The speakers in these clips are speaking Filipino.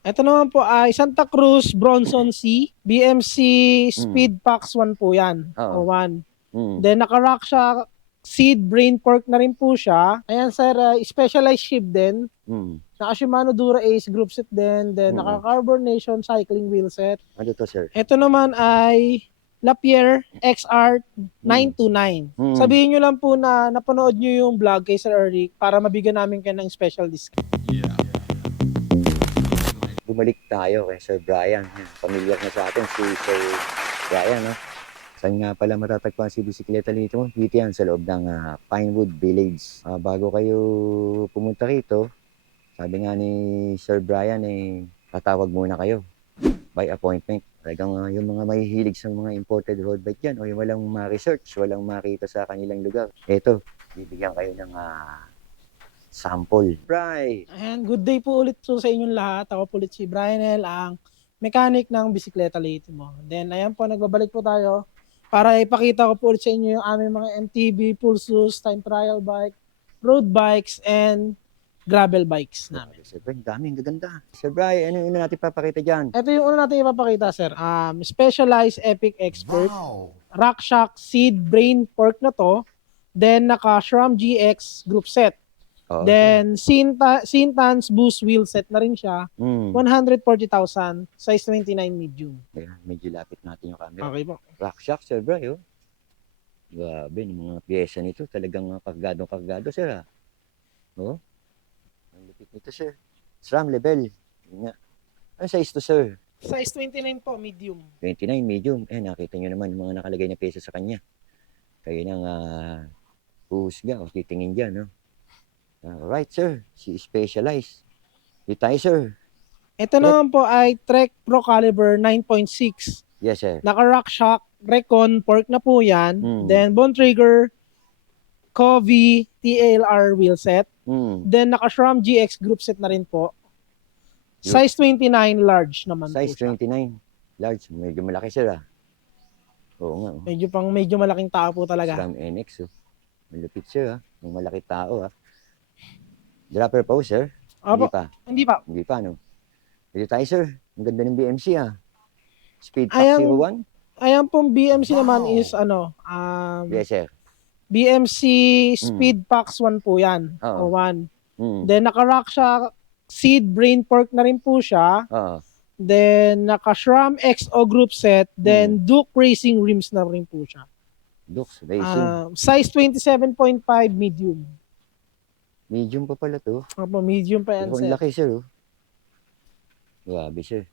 Ito naman po ay Santa Cruz Bronson C. BMC Mm. Speed Pax 1 po yan. Oo. O 1. Mm. Then naka-rock siya, seed brain pork na rin po siya. Ayan sir, specialized ship din. Mm. Naka Shimano Dura Ace group set din. Then Mm. naka Carbon Nation cycling wheel set. Ano to, sir? Ito naman ay Lapierre XR Mm. 929. Mm. Sabihin nyo lang po na napanood nyo yung vlog kay Sir Eric para mabigyan namin kayo ng special discount. Bumalik tayo kay Sir Brian. Yan, familiar na sa atin si Sir Brian. No? Saan nga pala matatagpuan si bisikleta dito? Dito yan sa loob ng Pinewood Village. Bago kayo pumunta rito, sabi nga ni Sir Brian, tatawag muna kayo by appointment. Talagang yung mga mahihilig sa mga imported road bike dyan o yung walang ma-research, walang makita sa kanilang lugar. Eto, bibigyan kayo ng sample. Bri! Ayan, good day po ulit po sa inyong lahat. Ako po ulit si Brian L, ang mechanic ng bisikleta Litimo. Then ayan po, nagbabalik po tayo para ipakita ko po ulit sa inyo yung aming mga MTB, Pulsus, time trial bike, road bikes, and gravel bikes namin. Sir Bri, daming gaganda. Sir Bri, ano yung natin papakita dyan? Ito yung una natin ipapakita, sir. Specialized Epic Expert. Wow! RockShox Seed Brain Pork na to. Then naka SRAM GX group set. Oo, Then Sintans Boost wheel set na rin siya. 140,000, size 29 medium. Ayan, medyo lapit natin yung camera. Okay po. RockShox, Sir Bri, oh. Grabe, yung mga pyesa nito, talagang kargado, sir, Oh, ang lupit nito, sir. SRAM level. Yun nga. Ano size to, sir? Size 29 po, medium. 29, medium. Nakita nyo naman yung mga nakalagay na pyesa sa kanya. Kayo nang huhusga o titingin dyan, no? Alright, sir. Si Specialized. Dito tayo, sir. Ito naman po ay Trek Pro Caliber 9.6. Yes, sir. Naka RockShox Recon pork na po yan. Then Bone Trigger Covey TLR wheel set. Then naka SRAM GX group set na rin po. Size 29 large naman Size po siya. 29. Large. Medyo malaki, sir, Oo nga. Medyo malaking tao po talaga. SRAM NX, malupit, sir, Yung malaki tao, Dropper pa, sir? Opo. Hindi pa. Hindi pa. No? Dito tayo, sir. Ang ganda ng BMC, Speed Pack 01. Ayan pong BMC naman is Yes, sir. BMC Speed Pax 1 po yan. O 1. Then naka-rock siya, seed brain pork na rin po siya. Then naka SRAM XO group set. Then Duke Racing rims na rin po siya. Duke Racing. Size 27.5 medium. Medium pa pala to. Opo, medium pa yan, Pero sir. ang laki, sir. Grabe, sir.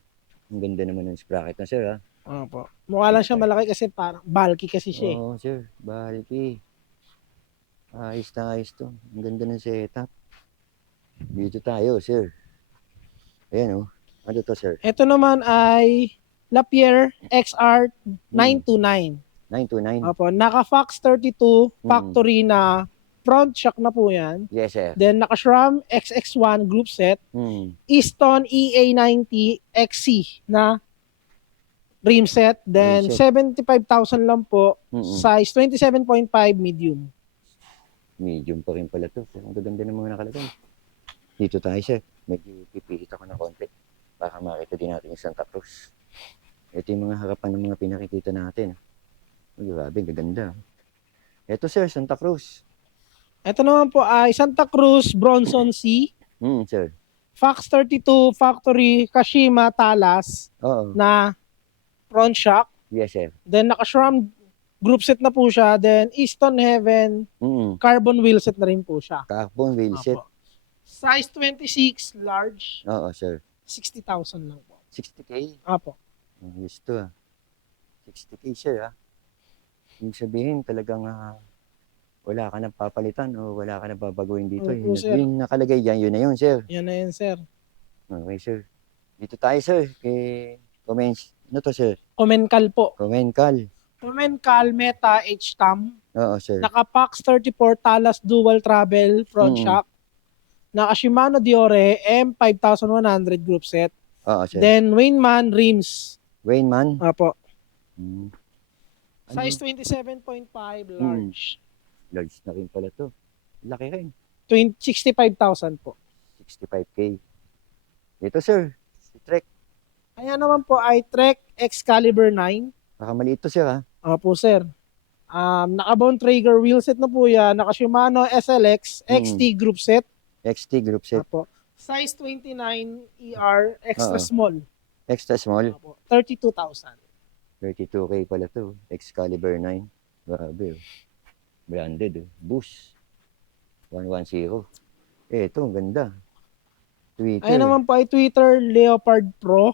Ang ganda naman ng sprocket na, sir, Opo. Mukha lang siya malaki kasi parang bulky kasi siya. Oo, sir. Bulky. Ayos na ayos to. Ang ganda ng setup. Dito tayo, sir. Ayan, Ano to, sir? Ito naman ay Lapierre XR 929. 929. Opo, naka Fox 32 factory na front shock na po yan. Yes, sir. Then naka SRAM XX1 group set. Easton EA90 XC na rim set. Then 75,000 lang po. Size 27.5 medium. Medium pa rin pala to. Ang gaganda ng mga nakalagay. Dito tayo, sir. Medyo pipilit ako ng konti para makita din natin yung Santa Cruz. Ito yung mga harapan ng mga pinakikita natin. Grabe, gaganda. Ito, sir, Santa Cruz. Ito naman po ay Santa Cruz Bronson C. Sir. Fox 32 factory Kashima Talas na front shock. Yes, sir. Then naka SRAM group set na po siya. Then Easton Heaven carbon wheel set na rin po siya. Carbon wheel set. Size 26 large. Oo, sir. 60,000 lang po. 60K? Apo. Yes to, 60K, sir, Ibig sabihin talagang wala ka nang papalitan o wala ka nang babaguhin dito. Opo, sir. Yung nakalagay dyan, yun na yun, sir. Yan na yun, sir. Okay, sir. Dito tayo, sir. Kay comments. Ano to, sir? Comencal po. Comencal. Comencal Meta H-Tam. Oo, sir. Naka Pax 34 Talas Dual Travel front shock. Naka Shimano Diore M5100 group set. Oo, sir. Then Wainman rims. Wainman? Apo. Ano? Size 27.5 large. Large na rin pala to. Laki rin. 65,000 po. 65K. Dito, sir. Ayan naman po ay Trek Excalibur 9. Baka maliit to, sir, ha? Opo, sir. Naka-bone trigger wheelset na po yan. Naka Shimano SLX XT group set. XT group set. Opo. Size 29 ER extra Oo. small. Extra small. Opo. 32,000. 32K pala to. Excalibur 9. Grabe, oh. Branded, oh. Boost. 110. Ito, ang ganda. Twitter. Ayan naman po ay Twitter Leopard Pro.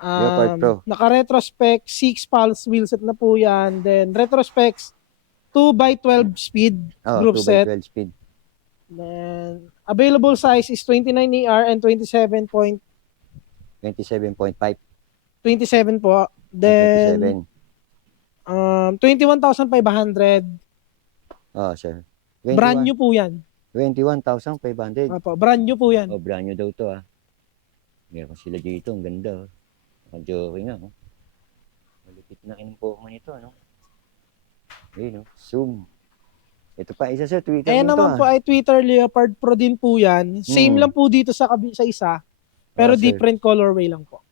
Leopard Pro. Naka-retrospect 6 pulse wheelset na po yan. Then retrospects 2x12 speed group 2x12 set. speed. Then available size is 29ER and 27.27 27.5. po. Then 21,500. Sir. Brand new po yan. 21,500. Opo, brand new po yan. Brand new daw to, ah. Meron sila dito. Ang ganda, oh. Ang joke nga, oh. Malupit na kinumpukan ito, ano? Ayun, oh. Zoom. Ito pa isa, sir. Twitter Ayan din to, naman po ay Twitter Leopard Pro din po yan. Same lang po dito sa isa, pero sir. different colorway lang po.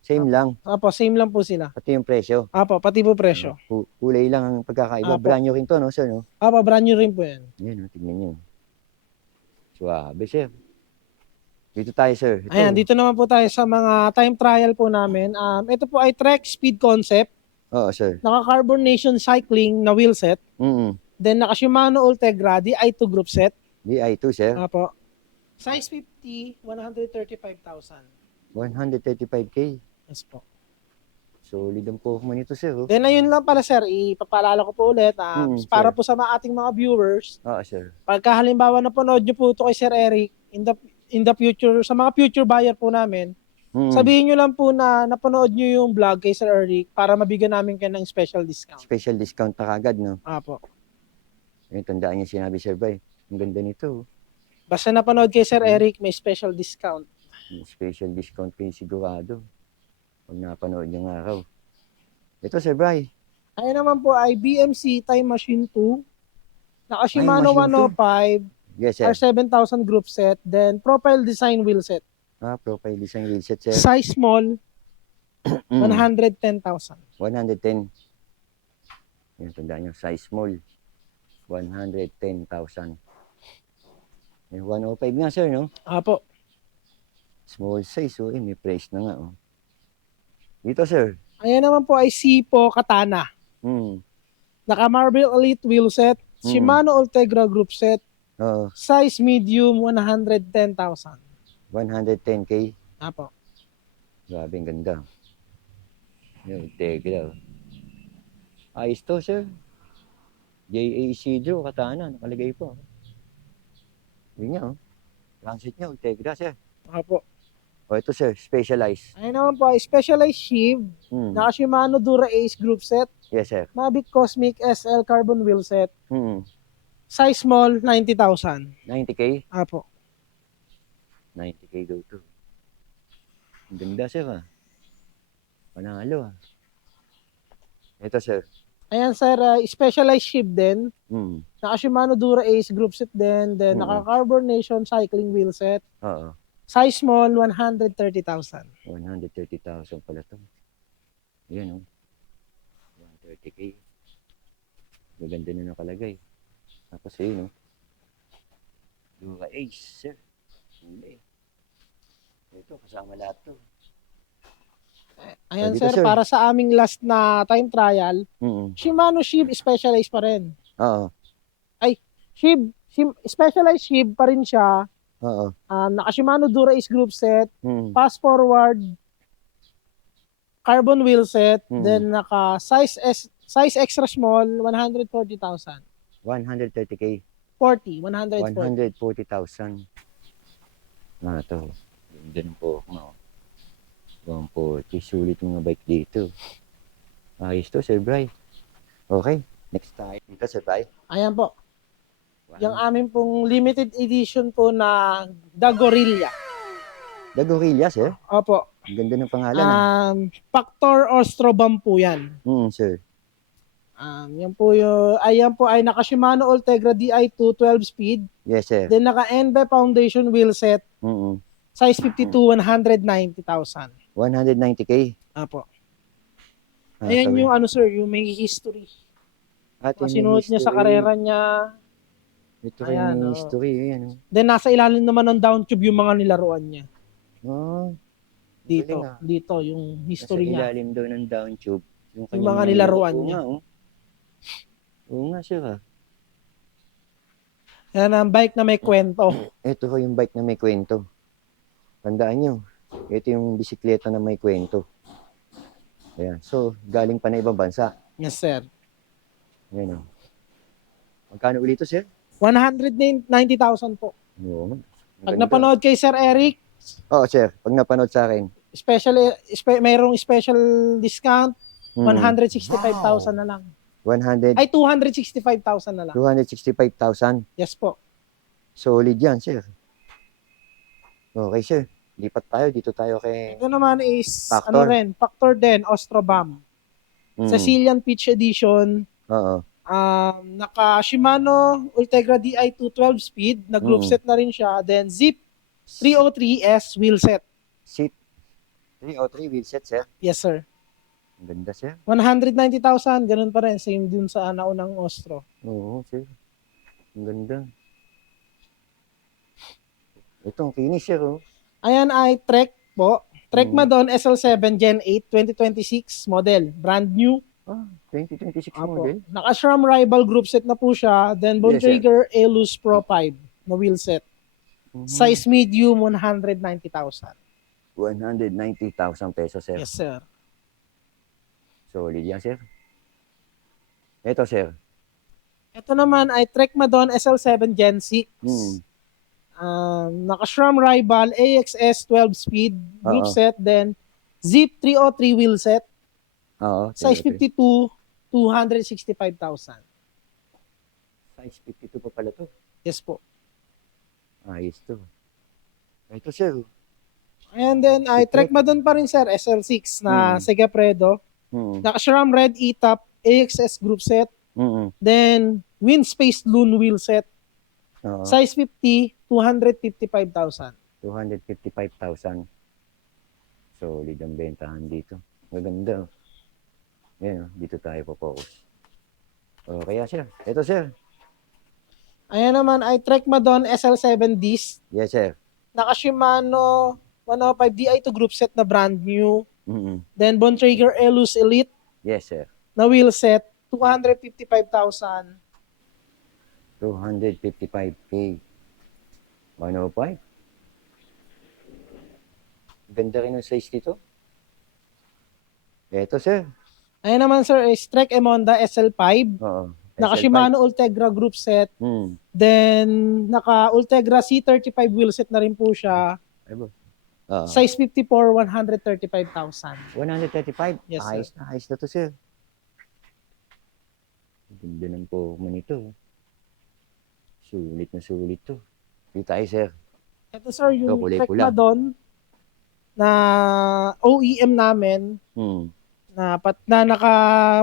Same lang. Opo, same lang po sila. Pati yung presyo. Opo, pati po presyo. Kulay lang ang pagkakaiba. Apo. Brand new rin to, no, sir, no? Opo, brand new rin po yan. Yan, oh. Tignan nyo. Suwabe, sir. Dito tayo, sir. Ito. Ayan, dito naman po tayo sa mga time trial po namin. Ito po ay Trek Speed Concept. Oo, sir. Naka-Carbon Nation Cycling na wheelset. Then naka Shimano Ultegra DI2 group set. DI2, sir. Opo. Size 50, 135,000. 135K. Yes po. Solid ang Pokemon ito, sir. Oh. Then ayun lang pala sir, ipapaalala ko po ulit para sir. po sa ating mga viewers. Oo, sir. Pagka halimbawa napanood nyo po ito kay Sir Eric in the future, sa mga future buyer po namin, sabihin nyo lang po na napanood nyo yung vlog kay Sir Eric para mabigyan namin kayo ng special discount. Special discount na kagad, no? Apo. Ayun, tandaan niya sinabi, sir, bay. Ang ganda nito. Oh. Basta napanood kay Sir Eric, may special discount. Special discount kayo sigurado. Pag napanood yung araw. Ito, Sir Bray. Ayun naman po ay BMC Time Machine 2. Naka Shimano Machine 105. Yes, sir. R7000 group set. Then profile design wheel set. Profile design wheelset, sir. Size small. 110,000. 110. Yan, tandaan nyo. Size small. 110,000. Yung 105 nga, sir, no? Apo. Small size, oh. May price na nga, oh. Dito, sir. Ayan naman po ay Sipo Katana. Naka Marble Elite wheel set. Shimano Ultegra group set. Oo. Size medium, 110,000. 110K. Apo. Grabe, ang ganda. Yung Ultegra, oh. Ayos to, sir. JAC Drew, Katana, nakalagay po. Yun niya, oh. Transit niya, Ultegra, sir. Apo. Ito, sir, Specialized. Ayun naman po ay Specialized Sheave. Naka Shimano Dura Ace group set. Yes, sir. Mavic Cosmic SL carbon wheel set. Size small, 90,000. 90K? Apo. 90K daw to. Ang ganda, sir, ah. Panalo, ah. Ito, sir. Ayan, sir, Specialized Sheave din. Naka Shimano Dura Ace group set din. Then naka Carbon Nation cycling wheel set. Oo. Size small, 130,000. 130,000 pala to. Ayan, oh. 130K. Maganda na nakalagay. Tapos, ayun, oh. Dura Ace, sir. Huli. Ito, kasama lahat to. Ayan, Dito, sir, para sa aming last na time trial, Shimano Sheave Specialized pa rin. Oo. Specialized Sheave pa rin siya. Oo. Naka Shimano Dura Ace group set, fast forward, carbon wheel set, then naka size extra small, 140,000. 130K. 140,000. 140,000. To. Ganda ng po ako. 140. Sulit mga bike dito. Ayos to, Sir Bray. Okay. Next tayo. Dito, Sir Bray. Ayan po. Yung amin pong limited edition po na The Gorilla. The Gorilla, sir? Opo. Ang ganda ng pangalan. Factor Ostrobam po yan. Sir. Yan po ayan po ay naka Shimano Ultegra DI2 12 speed. Yes, sir. Then naka Enve Foundation wheel set. Size 52, 190,000. 190K. Apo. Ah, Ayan sabi. yung ano sir, yung may history. At Mga yung may sinuot niya sa history. karera niya. Ito kayo Ayan, may oo. history. Ayan, oh. Then nasa ilalim naman ng down tube yung mga nilaruan niya. Oh, ang Dito, galing, ah. dito yung Nasa history niya. ilalim daw ng down tube. Yung Yung kanyang mga mga nilaruan Oo niya. nga, oh. Oo nga, sir, ah. Yan ang bike na may kwento. Ito ko yung bike na may kwento. Tandaan nyo, ito yung bisikleta na may kwento. Ayan. So, galing pa na ibang bansa. Yes sir. Ayan, oh. Magkano ulit ito, sir? 190,000 po. Oo. Ang Pag ganda. napanood kay Sir Eric, Oo, sir. Pag napanood sa akin. mayroong special discount, Mm, 165,000 na lang. 100, Ay, 265,000 na lang. 265,000. Yes po. Solid yan, sir. Okay, sir. Lipat tayo. Dito tayo kay... Ito naman is, Factor. Factor din, Ostrobam. Mm, Sicilian Peach Edition, Oo. naka Shimano Ultegra Di 212 speed, na group Mm. set na rin siya. Then Zip 303S wheel set. Seat 303 wheel set, sir. Yes sir. Ang ganda, sir. 190,000, ganun pa rin. Same dun sa naunang Ostro. Oo, sir. Ang ganda. Itong finish, sir, oh. Ayan ay Trek po. Trek Mm. Madon SL7 Gen 8 2026 model. Brand new. 2026 Apo. model. Naka-SRAM Rival group set na po siya. Then Yes, sir. Bontrager Elus Pro 5 na wheel set. Mhm. Size medium, 190,000. 190,000 pesos, sir. Yes sir. Solid yan, sir. Ito, sir. Ito naman ay Trek Madon SL7 Gen 6. Hmm. Naka-SRAM Rival AXS 12 speed group Oo. set. Then Zip 303 wheel set. Oo. Size 52, 265,000. Size 52 pa pala to. Yes po. Ayos to. Ito, sir. And then ay Trek. Trek Madon pa rin sir, SL6 na Segafredo. Mm. Naka-SRAM Red E-Top AXS group set. Mm. Then Wind Space Loon wheel set. Oo. Size 50, 255,000. 255,000. Solid ang bentahan dito. Maganda. Yan, oh. Dito tayo po-focus. O, kaya, sir. Ito, sir. Ayan naman ay Trek Madon SL7 Disc. Yes, sir. Naka-Shimano 105 Di2 group set na brand new. Mm. Then Bontrager Elus Elite Yes, sir. na wheel set, 255,000. 255K. 105. Ganda rin ang size dito. Ito, sir. Ayan naman sir is Trek Emonda SL5. Oo. Naka-Shimano Ultegra group set. Hmm. Then naka-Ultegra C35 wheel set na rin po siya. Ay ba? Oo. Size 54, 135,000. 135. Yes, sir. Ayos na, ayos na to, sir. Ganda ng pokemon nito. Sulit na sulit to. Dito tayo, sir. Ito sir, Ito, yung kulay Trek pula. Madon na OEM namin Hmm. na naka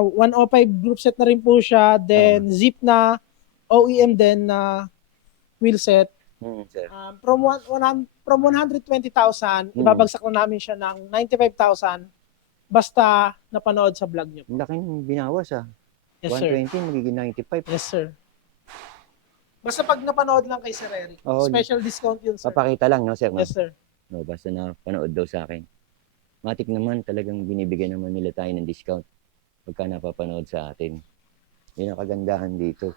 105 group set na rin po siya. Then Zip na OEM din na wheel set. Sir. From 120,000, ibabagsak na namin siya ng 95,000 basta napanood sa vlog niyo. Ang laki ng binawas, ah. Yes sir. 120 magiging 95. Yes sir. Basta pag napanood lang kay Sir Eric. Oo. Special discount yun sir. Papakita lang, no, sir? No? Yes sir. No, basta na panood daw sa akin. Matik naman, talagang binibigyan naman nila tayo ng discount pagka napapanood sa atin. Yun ang kagandahan dito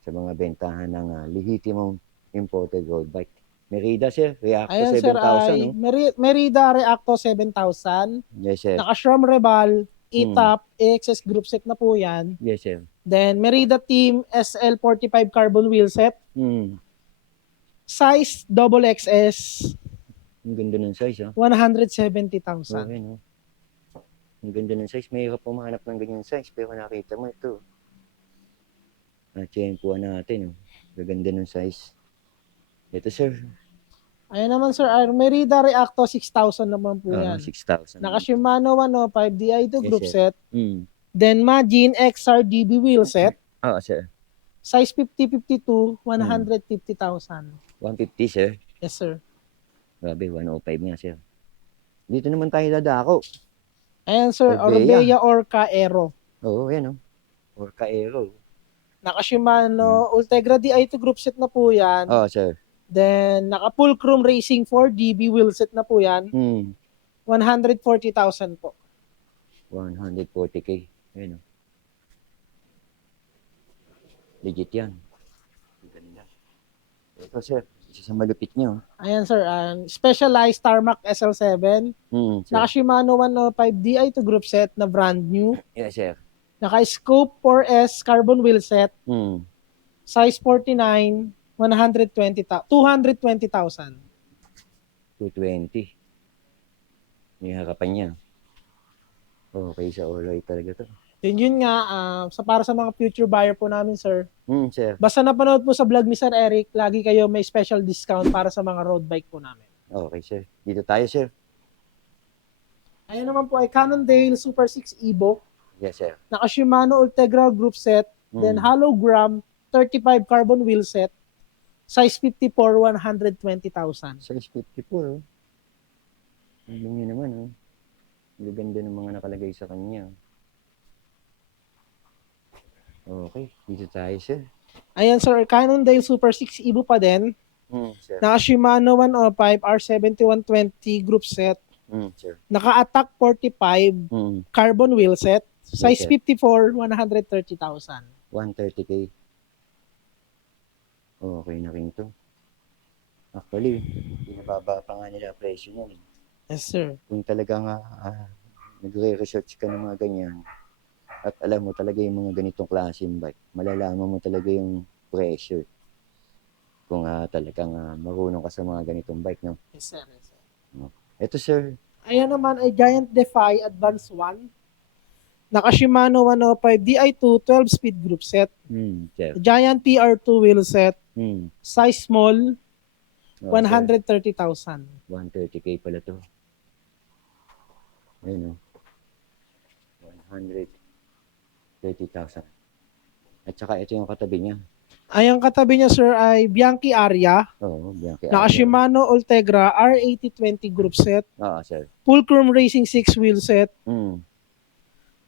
sa mga bentahan ng lehitimong imported road bike. Merida, sir. Reacto Ayan sir 7,000, ay no? Merida Reacto 7,000. Yes, sir. Naka-SRAM Reval, E-Top, AXS group set na po yan. Yes, sir. Then Merida Team SL45 carbon wheel set. Size XXS, Ang ganda ng size, ah. 170,000. Okay, no? Ang ganda ng size. Mahirap pumanap ng ganyan size, pero nakita mo ito. Natsyempuan natin, oh. Gaganda ng size. Ito, sir. Ayan naman sir, Merida Reacto 6,000 naman po yan. 6,000. Naka-Shimano 105 Di2 Yes, group sir. set. Then Majin XRDB wheel set. Sir. Size 50-52, 150,000. 150, sir. Yes sir. Grabe, 105 nga, sir. Dito naman tayo dadako. Ayan sir, Orbea. Orbea Orca Aero. Oo, yan o. Orca Aero. Naka Shimano Ultegra Di2 group set na po yan. Oo, sir. Then, naka Full Chrome Racing 4DB wheel set na po yan. 140,000 po. 140K. Ayan o. Legit yan. Ganda. Ito, sir. Isa sa malupit nyo. Ayan sir, Specialized Tarmac SL7. Sir. Naka Shimano 105 Di2 group set na brand new. Yes, sir. Naka Scope 4S carbon wheel set. Size 49, 220,000. 220. May harapan niya. Okay, sa Oloy talaga to. Yun nga, para sa mga future buyer po namin sir. Sir. Basta napanood po sa vlog ni Sir Eric, lagi kayo may special discount para sa mga road bike po namin. Okay, sir. Dito tayo, sir. Ayan naman po ay Cannondale Super 6 Evo. Yes, sir. Naka Shimano Ultegra group set. Then hologram 35 carbon wheel set. Size 54, 120,000. Size 54, oh. Ang nyo naman, oh. Ang ganda ng mga nakalagay sa kanya. Okay, dito tayo, sir. Ayan sir, Cannondale Super 6 Evo pa din. Sir. Naka Shimano 105 R7120 group set. Sir. Naka Attack 45 carbon wheel set. Size Yes, 54, 130,000. 130K. Okay na rin to. Actually, pinababa pa nga nila presyo niyan. Yes sir. Kung talagang nagre-research ka ng mga ganyan, at alam mo talaga yung mga ganitong klaseng bike, malalaman mo talaga yung presyo. Kung talagang marunong ka sa mga ganitong bike, no? Yes sir. Yes, sir. Ito, sir. Ayan naman ay Giant Defy Advance 1. Naka Shimano 105 Di2 12-speed group set. Sir. Giant PR2 wheel set. Size small, Oh, 130,000. 130K pala to. Ayun, 130,000. At saka ito yung katabi niya. Ay, ang katabi niya sir ay Bianchi Aria. Oo, Bianchi Naka Aria. Shimano Ultegra R8020 group set. Oo, sir. Full Chrome Racing 6 wheel set.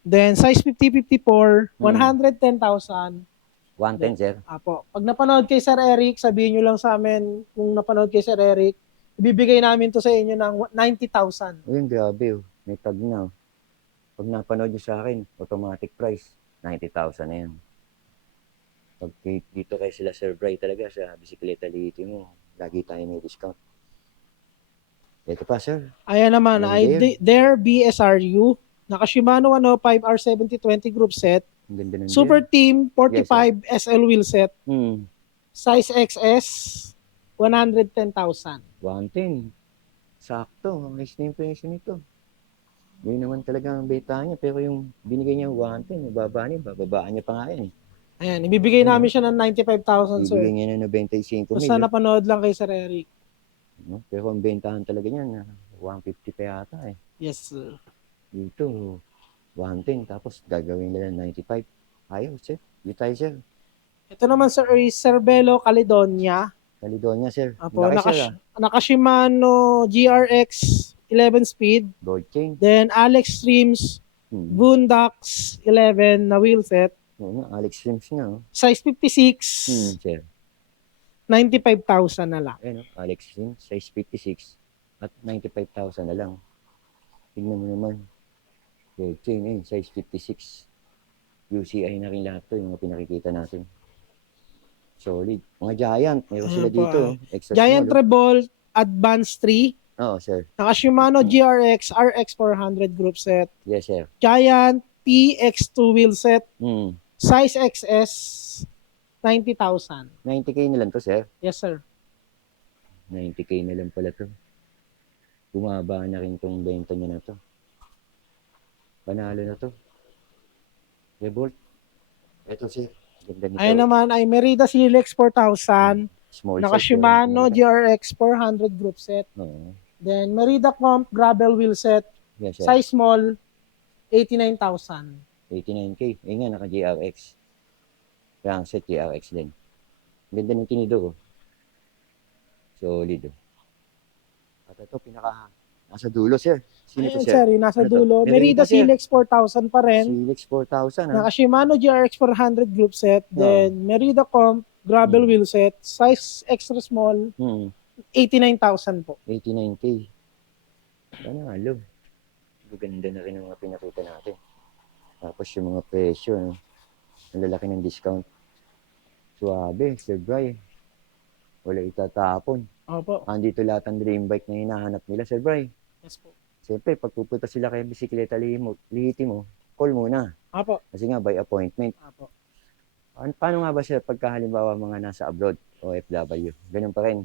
Then size 50-54, 110,000. 110, sir. Apo. Pag napanood kay Sir Eric, sabihin nyo lang sa amin kung napanood kay Sir Eric, ibibigay namin to sa inyo ng 90,000. Ayun, grabe, oh. May tag na. Pag napanood nyo sa akin, automatic price, 90,000 na yan. Pag dito kay sila Sir Bray talaga sa Bisikleta Liti mo, lagi tayo may discount. Ito pa, sir. Ayan naman, Ayan, ay Dare BSRU. Naka Shimano 105 R7020 group set. Ang ganda ng Super deal. Team 45 SL wheel set. Size XS, 110,000. 110. Sakto. Ang nice na yung presyo nito. Yun naman talaga ang beta niya. Pero yung binigay niya 110, bababaan niya pa nga yan. Ayan, ibibigay namin siya ng 95,000, sir. Ibigay niya na 95 Basta mil. napanood lang kay Sir Eric. No? Pero ang bentahan talaga niyan, 150 pa yata eh. Yes, sir. Dito, 110. Tapos gagawin nila 95. Ayos, sir. Dito tayo, sir. Ito naman, sir, is Cervelo Caledonia. Caledonia, sir. Apo, Laki, sir, naka Shimano GRX 11 speed. Gold chain. Then Alex Streams Boondocks 11 na wheel set. Oo nga, Alex Sims nga, oh. Size 56. Sir. 95,000 na lang. Ayan, Alex Sims, size 56 at 95,000 na lang. Tingnan mo naman. Gold chain, size 56. UCI na rin lahat to, yung mga pinakikita natin. Solid. Mga Giant, mayroon sila dito. Extra Giant small, Revolt Advance 3. Oo, sir. Naka Shimano GRX RX 400 group set. Yes, sir. Giant TX2 wheel set. Size XS, 90,000. 90K na lang to, sir. Yes, sir. 90K na lang pala to. Bumaba na rin tong benta niya na to. Panalo na to. Revolt. Ito, sir. Ganda nito. Ayun naman ay Merida Silex 4,000. Small Naka size, Shimano sir. GRX 400 group set. Oo. Then Merida Comp gravel wheel set. Yes, sir. Size small, 89,000. 89K. Nga, naka GRX. Kaya set GRX din. Ganda ng tinidor, oh. Solid, oh. At ito, nasa dulo, sir. Sino to, Ayan sir? sir, yung nasa Ano to? dulo. Merida, Merida sir. Silex 4000 pa rin. Silix 4,000, ha? Naka Shimano GRX 400 group set. Oo. Then Merida Comp gravel Hmm. wheel set. Size extra small. 89,000 po. 89K. Panalo. Ganda na rin ang mga pinakita natin. Tapos yung mga presyo, no? Ang lalaki ng discount. Suwabe, Sir Bry. Wala itatapon. Opo. Andito lahat ang dream bike na hinahanap nila, Sir Bry. Yes po. Siyempre, pag pupunta sila kay bisikleta lihiti mo, call muna. Opo. Kasi nga, by appointment. Opo. Paano nga ba siya pagka halimbawa mga nasa abroad, OFW? Ganun pa rin.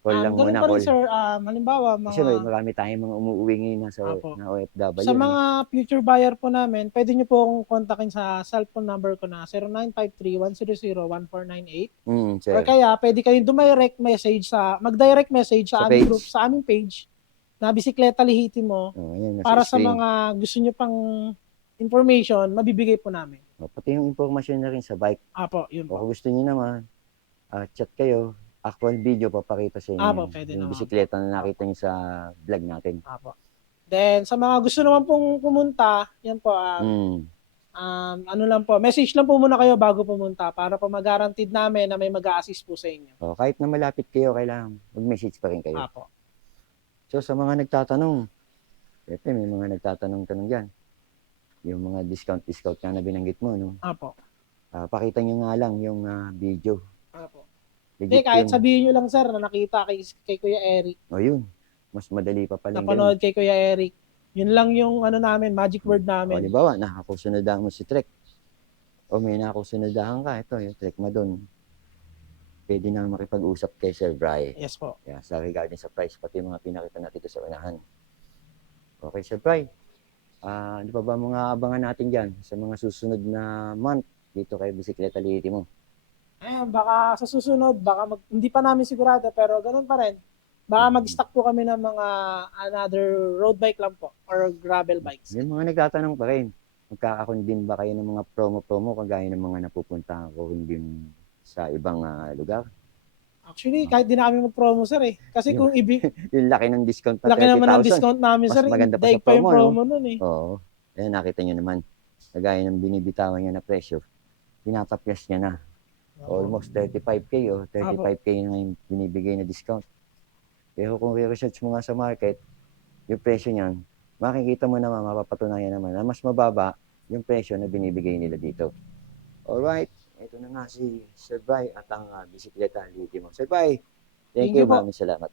Call lang Ganun muna, pa rin call. sir, halimbawa Kasi mga marami tayong mga umuuwi ngayon Opo. na OFW. Sa no? mga future buyer po namin, pwede nyo po akong kontakin sa cellphone number ko na 0953-100-1498. Sir. Or kaya, pwede kayong mag-direct message Sa sa aming page. group, sa aming page na Bisikleta Lihiti mo Ayan, nasa para sa screen. mga gusto nyo pang information, mabibigay po namin. Pati yung impormasyon na rin sa bike. Apo, yun O po. kung gusto niyo naman, chat kayo, actual video papakita sa inyo. Apo, yan. pwede Yung naman bisikleta na nakita niyo sa vlog natin. Apo. Then, sa mga gusto naman pong pumunta, yan po, ano lang po, message lang po muna kayo bago pumunta para po mag-guaranteed namin na may mag-a-assist po sa inyo. O, kahit na malapit kayo, kailangan mag-message pa rin kayo. Apo. So, sa mga nagtatanong, syempre may mga nagtatanong-tanong dyan. Yung mga discount nga na binanggit mo, no? Apo. Pakita nyo nga lang yung video. Apo. Legit Kahit yun. sabihin nyo lang sir na nakita kay Kuya Eric. O yun, mas madali pa palang Napanood kay Kuya Eric. Yun lang yung namin, magic word O, namin. halimbawa, nakakusunadahan mo si Trek. O may nakakusunadahan ka, ito, yung Trek mo dun. Pwede na makipag-usap kay Sir Bry. Yes po. Yeah, sa regarding sa price, pati mga pinakita natin dito sa unahan. Okay, Sir Bry. Ano pa ba mga abangan natin dyan sa mga susunod na month dito kay Bisikleta Lihiti mo? Baka sa susunod, hindi pa namin sigurado, pero ganun pa rin. Baka mag-stock po kami ng mga another road bike lang po or gravel bikes. Yung mga nagtatanong pa rin, magkakakundin ba kayo ng mga promo-promo kagaya ng mga napupuntahan ko din sa ibang lugar? Actually, kahit di na kami mag-promo sir eh. Kasi kung Yung laki ng discount na laki naman ng 30,000. discount namin Mas sir, maganda pa daig sa pa yung promo, promo nun eh. Oo. Ayan, nakita nyo naman. Kagaya ng binibitawan niya na presyo, tinatapyas niya na. Almost 35K o 35K na yung binibigay na discount. Pero kung i-research mo nga sa market, yung presyo niyan, makikita mo naman, mapapatunayan naman na mas mababa yung presyo na binibigay nila dito. Alright, ito na nga si Sir Bry at ang Bisikleta Lihiti mo. Sir Bry, thank you, po. maraming salamat.